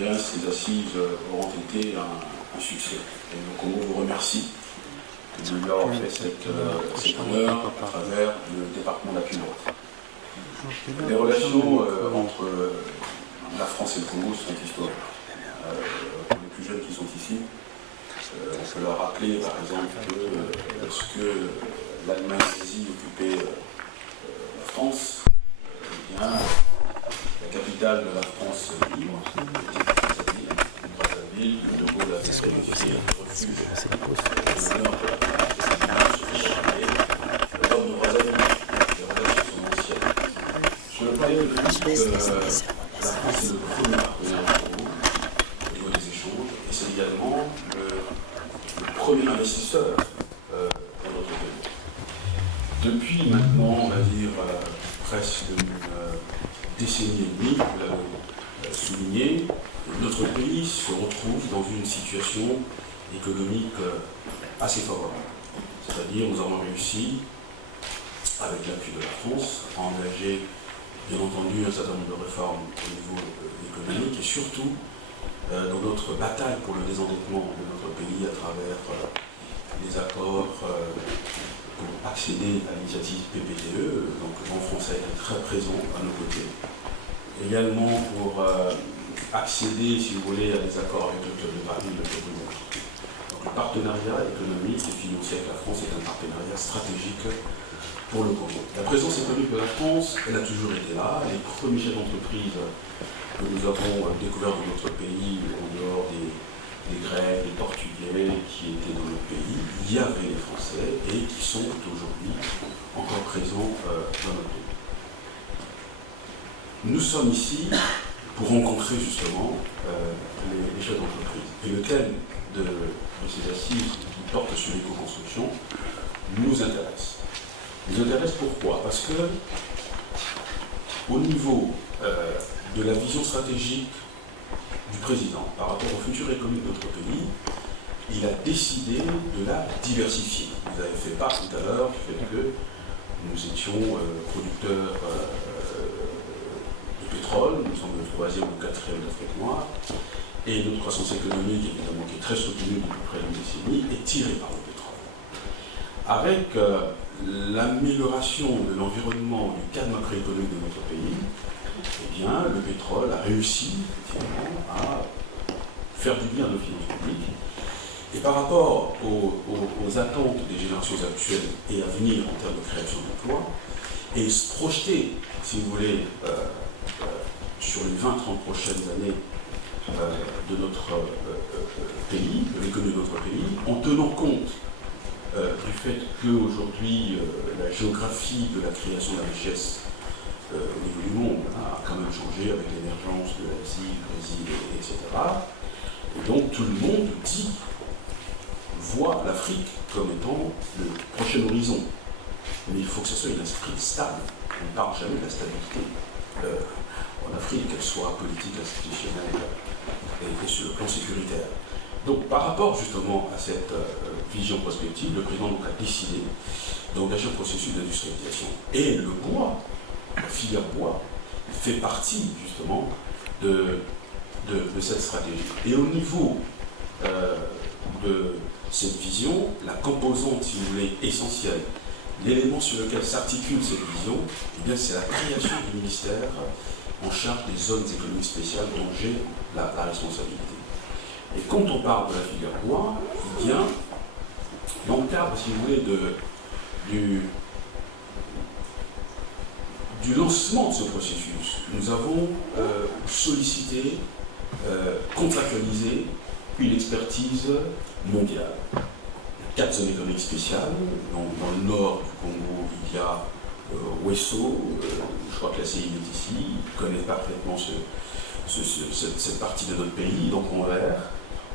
bien, ces assises auront été un succès. Et le Congo vous remercie de lui avoir fait cet honneur à travers le département d'appui Nord. Les relations entre la France et le Congo sont historiques. Pour les plus jeunes qui sont ici, on peut leur rappeler par exemple que lorsque l'Allemagne nazie occupait la France, eh bien, la capitale de la France libre était Brazzaville. De Gaulle avait qualifié de refuge en l'honneur de la France. L'homme de Brazzaville, les relations sont anciennes. Sur le plan économique, la France est le premier partenaire du Congo au niveau des échanges, et c'est également le premier investisseur dans notre pays. Depuis maintenant, on va dire, presque une décennie et demie, vous l'avez souligné, notre pays se retrouve dans une situation économique assez favorable. C'est-à-dire, nous avons réussi, avec l'appui de la France, à engager, bien entendu, un certain nombre de réformes au niveau économique et surtout dans notre bataille pour le désendettement de notre pays à travers les accords pour accéder à l'initiative PPTE, donc le Banque français est très présent à nos côtés. Également pour accéder, si vous voulez, à des accords avec le Club de Paris et le Club de Londres. Donc le partenariat économique et financier avec la France est un partenariat stratégique pour le Congo. La présence économique de la France, elle a toujours été là. Les premiers chefs d'entreprise que nous avons découverts dans notre pays, en dehors des Grecs, des Portugais qui étaient dans le pays, il y avait les Français et qui sont aujourd'hui encore présents dans notre pays. Nous sommes ici pour rencontrer justement les chefs d'entreprise. Et le thème de ces assises qui portent sur l'éco-construction nous intéresse. Nous intéresse pourquoi? Parce que au niveau de la vision stratégique du président par rapport au futur économique de notre pays, il a décidé de la diversifier. Vous avez fait part tout à l'heure du fait que nous étions producteurs de pétrole, nous sommes le 3e ou 4e d'Afrique noire, et notre croissance économique, évidemment, qui est très soutenue depuis près d'une décennie, est tirée par le pétrole. Avec l'amélioration de l'environnement, du cadre macroéconomique de notre pays, eh bien, le pétrole a réussi à faire du bien à nos finances publiques. Et par rapport aux attentes des générations actuelles et à venir en termes de création d'emplois, et se projeter, si vous voulez, sur les 20-30 prochaines années de notre pays, de l'économie de notre pays, en tenant compte du fait qu'aujourd'hui la géographie de la création de la richesse au niveau du monde a quand même changé avec l'émergence de l'Asie, du Brésil, etc. Et donc tout le monde voit l'Afrique comme étant le prochain horizon. Mais il faut que ce soit une esprit stable. On ne parle jamais de la stabilité en Afrique, qu'elle soit politique, institutionnelle et sur le plan sécuritaire. Donc par rapport justement à cette vision prospective, le président donc, a décidé d'engager un processus d'industrialisation. Et le bois, la filière bois, fait partie justement de cette stratégie. Et au niveau de cette vision, la composante, si vous voulez, essentielle, l'élément sur lequel s'articule cette vision, eh bien, c'est la création du ministère en charge des zones économiques spéciales dont j'ai la responsabilité. Et quand on parle de la filière bois, eh bien, dans le cadre, si vous voulez, du lancement de ce processus, nous avons sollicité, contractualisé une expertise mondiale. 4 zones économiques spéciales. Dans le nord du Congo, il y a Wesso, je crois que la CI est ici, il connaît parfaitement cette partie de notre pays, donc en vert,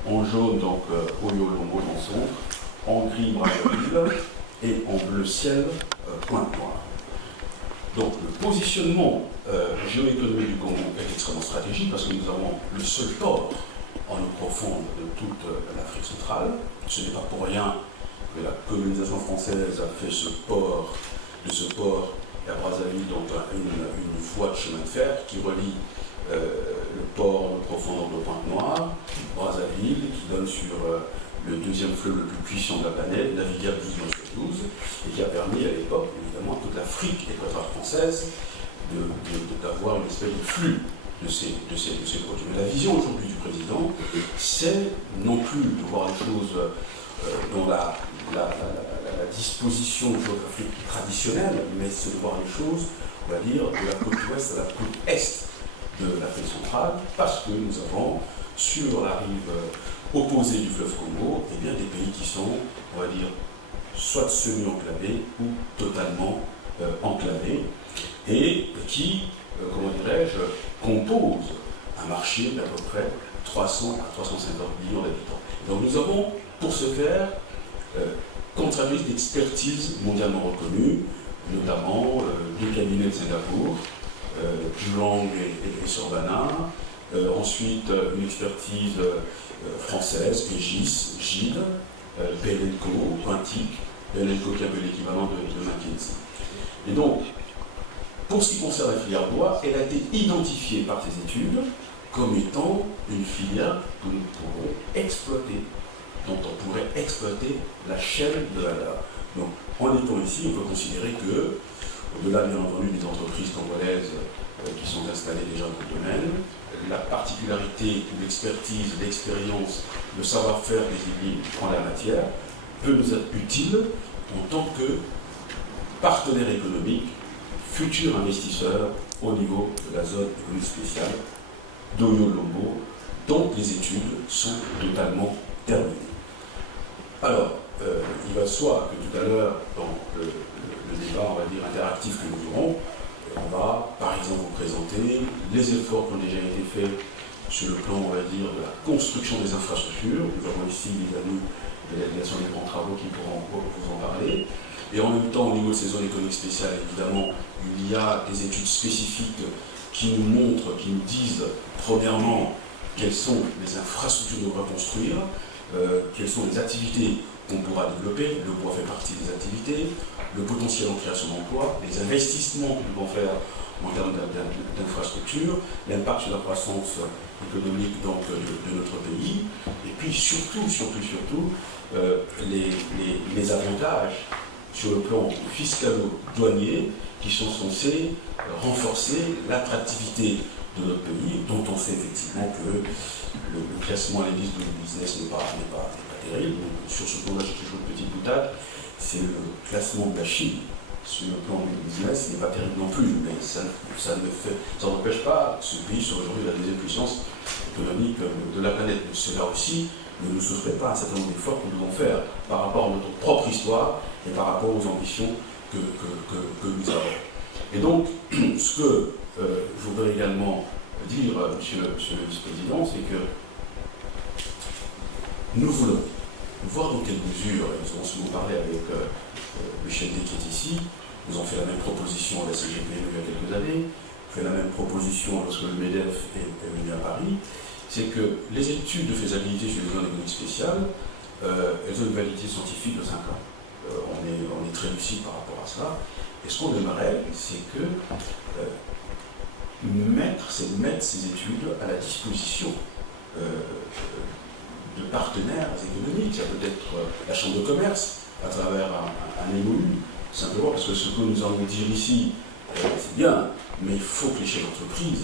en jaune, donc Oyo-Longo dans le centre, en gris, Brazzaville, et en bleu ciel, Pointe-Noire. Donc le positionnement géoéconomique du Congo est extrêmement stratégique parce que nous avons le seul port en eau profonde de toute l'Afrique centrale. Ce n'est pas pour rien que la colonisation française a fait de ce port à Brazzaville donc une voie de chemin de fer qui relie le port en eau profonde de donne sur le deuxième fleuve le plus puissant de la planète, navigable 12 mois sur 12, et qui a permis à l'époque, évidemment, à toute l'Afrique équatoriale française d'avoir une espèce de flux de ces produits. Mais la vision aujourd'hui du président, c'est non plus de voir les choses dans la disposition géographique traditionnelle, mais c'est de voir les choses, on va dire, de la côte ouest à la côte est de l'Afrique centrale, parce que nous avons, sur la rive opposée du fleuve Congo, eh bien, des pays qui sont, on va dire, soit semi-enclavés ou totalement enclavés, et qui, comment dirais-je, composent un marché d'à peu près 300 à 350 millions d'habitants. Donc nous avons, pour ce faire, contribué d'expertise mondialement reconnue, notamment deux cabinets de Singapour, Jurong et Sorbana, ensuite une expertise française, GIS, GID, Bellenco, Quantic, Bellenco qui est un peu l'équivalent de McKinsey. Et donc, pour ce qui concerne la filière bois, elle a été identifiée par ces études comme étant une filière que nous pourrons exploiter, dont on pourrait exploiter la chaîne de valeur. Donc, en étant ici, on peut considérer que, au-delà bien entendu des entreprises congolaises qui sont installées déjà dans le domaine, la particularité, l'expertise, l'expérience, le savoir-faire des élites en la matière peut nous être utile en tant que partenaire économique, futur investisseur au niveau de la zone économique spéciale d'Oyo-Lombo, dont les études sont totalement terminées. Alors, il va de soi que tout à l'heure, dans le débat, on va dire, interactif que nous aurons, on va, par exemple, vous présenter les efforts qui ont déjà été faits sur le plan, on va dire, de la construction des infrastructures. Nous avons ici les amis de la délégation des grands travaux qui pourront vous en parler. Et en même temps, au niveau de ces zones économiques spéciales, évidemment, il y a des études spécifiques qui nous montrent, qui nous disent, premièrement, quelles sont les infrastructures qu'on va construire, quelles sont les activités qu'on pourra développer, le bois fait partie des activités, le potentiel en création d'emplois, les investissements que nous devons faire en termes d'infrastructures, l'impact sur la croissance économique donc, de notre pays, et puis surtout, les avantages sur le plan fiscalo-douanier qui sont censés renforcer l'attractivité de notre pays, dont on sait effectivement que le classement à l'indice de business n'est pas terrible. Donc, sur ce plan-là, j'ai toujours une petite boutade, c'est le classement de la Chine sur le plan du business n'est pas terrible non plus, mais ça n'empêche pas ce pays soit aujourd'hui la deuxième puissance économique de la planète. Mais cela aussi ne nous souffrait pas un certain nombre d'efforts que nous devons faire par rapport à notre propre histoire et par rapport aux ambitions que nous avons. Et donc, ce que je voudrais également dire, monsieur le vice-président, c'est que nous voulons voir dans quelle mesure, et nous avons souvent parlé avec Michel D qui est ici, nous avons fait la même proposition à la CGPNE il y a quelques années, fait la même proposition lorsque le MEDEF est venu à Paris, c'est que les études de faisabilité sur les zones économiques spéciales, elles ont une validité scientifique de 5 ans. On est très lucide par rapport à cela. Et ce qu'on aimerait, c'est que mettre ces études à la disposition de partenaires économiques. Ça peut être la Chambre de commerce à travers un MOU, simplement parce que ce que nous allons dire ici, c'est bien, mais il faut que les chefs d'entreprise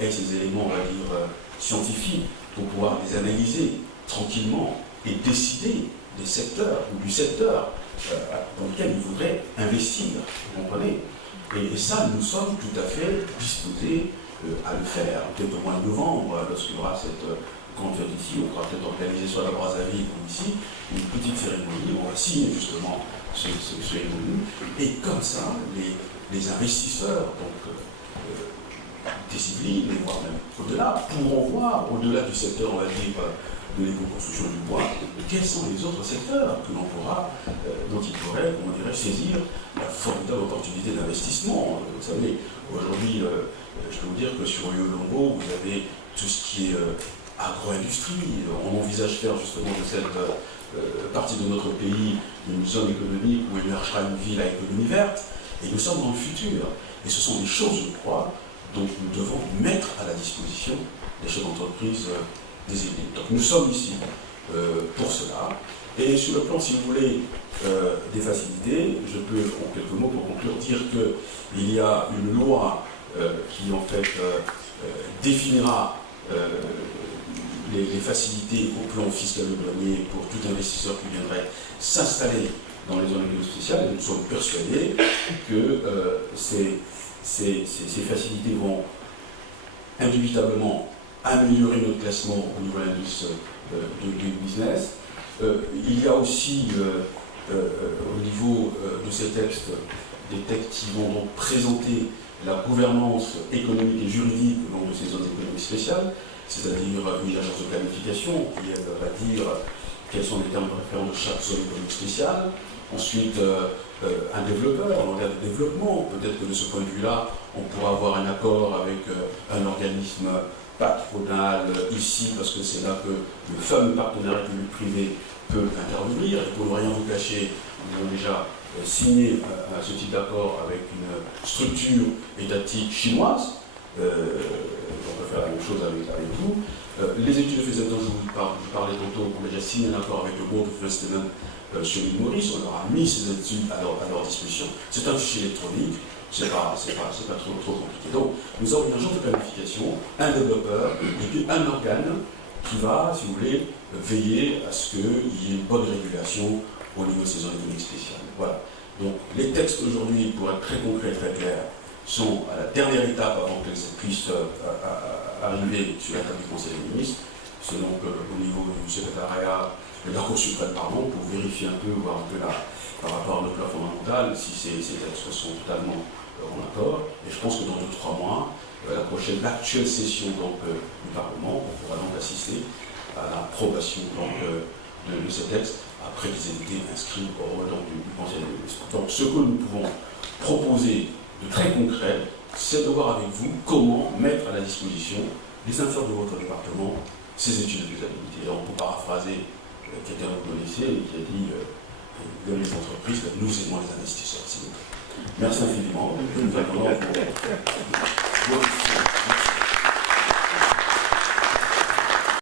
aient ces éléments, on va dire, scientifiques pour pouvoir les analyser tranquillement et décider des secteurs ou du secteur dans lequel ils voudraient investir, vous comprenez? Et ça, nous sommes tout à fait disposés à le faire. Peut-être au mois de novembre, lorsqu'il y aura cette conférence ici, on pourra peut-être organiser soit à Brazzaville ou ici, une petite cérémonie où on va signer justement ce MOU. Et comme ça, les investisseurs, donc des civils, voire même au-delà, pourront voir, au-delà du secteur, on va dire, de l'éco-construction du bois, quels sont les autres secteurs que l'on pourra, dont ils pourraient, comment dirais-je, saisir la formidable opportunité d'investissement. Vous savez, aujourd'hui, je peux vous dire que sur Oyo-Lombo, vous avez tout ce qui est agro-industrie. On envisage faire justement de cette partie de notre pays une zone économique où émergera une ville à économie verte. Et nous sommes dans le futur. Et ce sont des choses, je crois, dont nous devons mettre à la disposition des chefs d'entreprise des élites. Donc nous sommes ici pour cela. Et sur le plan, si vous voulez, des facilités, je peux, en quelques mots pour conclure, dire qu'il y a une loi qui, en fait, définira les facilités au plan fiscal et douanier pour tout investisseur qui viendrait s'installer dans les zones économiques spéciales. Et nous sommes persuadés que ces facilités vont indubitablement améliorer notre classement au niveau de l'indice de business. Il y a aussi au niveau de ces textes des textes qui vont donc présenter la gouvernance économique et juridique donc, de ces zones économiques spéciales, c'est-à-dire une agence de planification qui elle, va dire quels sont les termes de référence de chaque zone économique spéciale. Ensuite, un développeur, en langage de développement, peut-être que de ce point de vue-là, on pourra avoir un accord avec un organisme patronal ici, parce que c'est là que le fameux partenariat public-privé peut intervenir. Et pour ne rien vous cacher, nous avons déjà signé ce type d'accord avec une structure étatique chinoise. On peut faire la même chose avec vous. Les études de faisabilité dont je vous parlais tantôt, on a déjà signé un accord avec le Board of Investment sur l'île Maurice. On leur a mis ces études à leur disposition. C'est un fichier électronique, c'est pas trop compliqué. Donc, nous avons une agence de planification, un développeur, et puis un organe qui va, si vous voulez, veiller à ce qu'il y ait une bonne régulation au niveau de ces zones économiques spéciales. Voilà. Donc, les textes aujourd'hui, pour être très concrets, très clairs, sont à la dernière étape avant qu'elles puissent arriver sur la table du Conseil des ministres. C'est donc au niveau du secrétariat de la Cour suprême, pardon, pour vérifier un peu, voir un peu par rapport à notre loi fondamentale, si ces textes sont totalement en accord. Et je pense que dans 2-3 mois, l'actuelle session donc, du Parlement, on pourra donc assister à l'approbation de ces textes après qu'ils aient été inscrits au rôle du Conseil des ministres. Donc ce que nous pouvons proposer de très concret, c'est de voir avec vous comment mettre à la disposition des acteurs de votre département ces études de faisabilité. On peut paraphraser quelqu'un que vous connaissez qui a dit que les entreprises, nous aidons les investisseurs. Merci infiniment. Nous attendons vos questions.